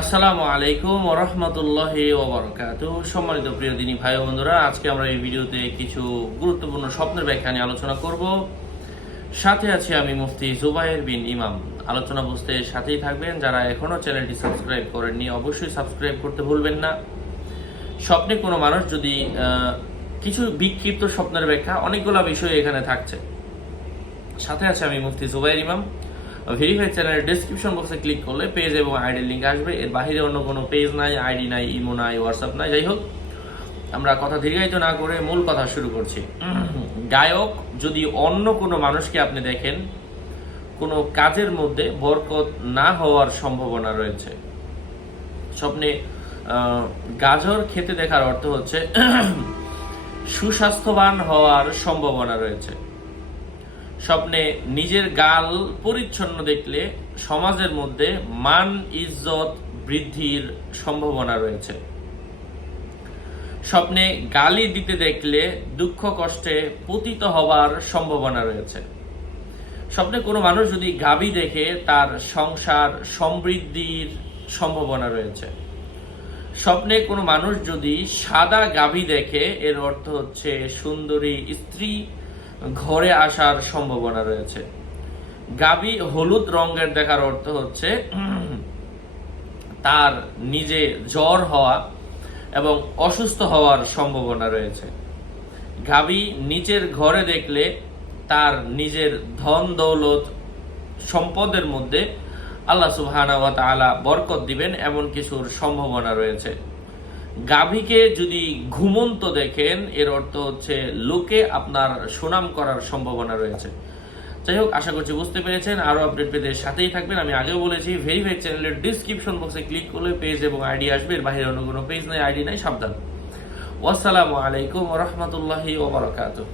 আসসালামু আলাইকুম ওরহমতুল্লাহ ওবরকাত সম্মানিত প্রিয় দিনী ভাই বন্ধুরা, আজকে আমরা এই ভিডিওতে কিছু গুরুত্বপূর্ণ স্বপ্নের ব্যাখ্যা নিয়ে আলোচনা করব। সাথে আছি আমি মুফতি জুবাইর বিন ইমাম। আলোচনা বুঝতে সাথেই থাকবেন। যারা এখনও চ্যানেলটি সাবস্ক্রাইব করেননি, অবশ্যই সাবস্ক্রাইব করতে ভুলবেন না। স্বপ্নে কোনো মানুষ যদি কিছু বিক্ষিপ্ত স্বপ্নের ব্যাখ্যা, অনেকগুলো বিষয় এখানে থাকছে। সাথে আছে আমি মুফতি জুবাইর ইমাম। ভেরিফাই চ্যানেলের ডেসক্রিপশন বক্সে ক্লিক করলে পেজ এবং আইডির লিঙ্ক আসবে। এর বাইরে অন্য কোনো পেজ নাই আইডি নাই ইমো নাই হোয়াটসঅ্যাপ নাই। যাই হোক, আমরা কথা দীর্ঘায়িত না করে মূল কথা শুরু করছি। গায়ক, যদি অন্য কোনো মানুষকে আপনি দেখেন, কোনো কাজের মধ্যে বরকত না হওয়ার সম্ভাবনা রয়েছে। স্বপ্নে গাজর খেতে দেখার অর্থ হচ্ছে সুস্বাস্থ্যবান হওয়ার সম্ভাবনা রয়েছে। স্বপ্নে নিজের গাল পরিচ্ছন্ন দেখলে সমাজের মধ্যে মান ইজ্জত বৃদ্ধির সম্ভাবনা রয়েছে। স্বপ্নে গালি দিতে দেখলে দুঃখ কষ্টে পতিত হওয়ার সম্ভাবনা রয়েছে। স্বপ্নে কোনো মানুষ যদি গাবি দেখে, তার সংসার সমৃদ্ধির সম্ভাবনা রয়েছে। স্বপ্নে কোনো মানুষ যদি সাদা গাভী দেখে, এর অর্থ হচ্ছে সুন্দরী স্ত্রী ঘরে আসার সম্ভাবনা রয়েছে। গাবি হলুদ রঙের দেখার অর্থ হচ্ছে তার নিজে জ্বর হওয়া এবং অসুস্থ হওয়ার সম্ভাবনা রয়েছে। গাবি নিচের ঘরে দেখলে তার নিজের ধন দৌলত সম্পদের মধ্যে আল্লাহ তাআলা বরকত দিবেন, এমন কিছুর সম্ভাবনা রয়েছে। গাভীকে যদি ঘুমন্ত দেখেন, এর অর্থ হচ্ছে লোকে আপনার সুনাম করার সম্ভাবনা রয়েছে। যাই হোক, আশা করছি বুঝতে পেরেছেন। আরও আপডেট পেতে সাথেই থাকবেন। আমি আগেও বলেছি ভেরিফাই চ্যানেলের ডিসক্রিপশন বক্সে ক্লিক করলে পেজ এবং আইডি আসবে। এর বাইরে অন্য কোনো পেজ নেই আইডি নাই, সাবধান। ওয়াসসালামু আলাইকুম রহমতুল্লাহি ওবরাকাতুহ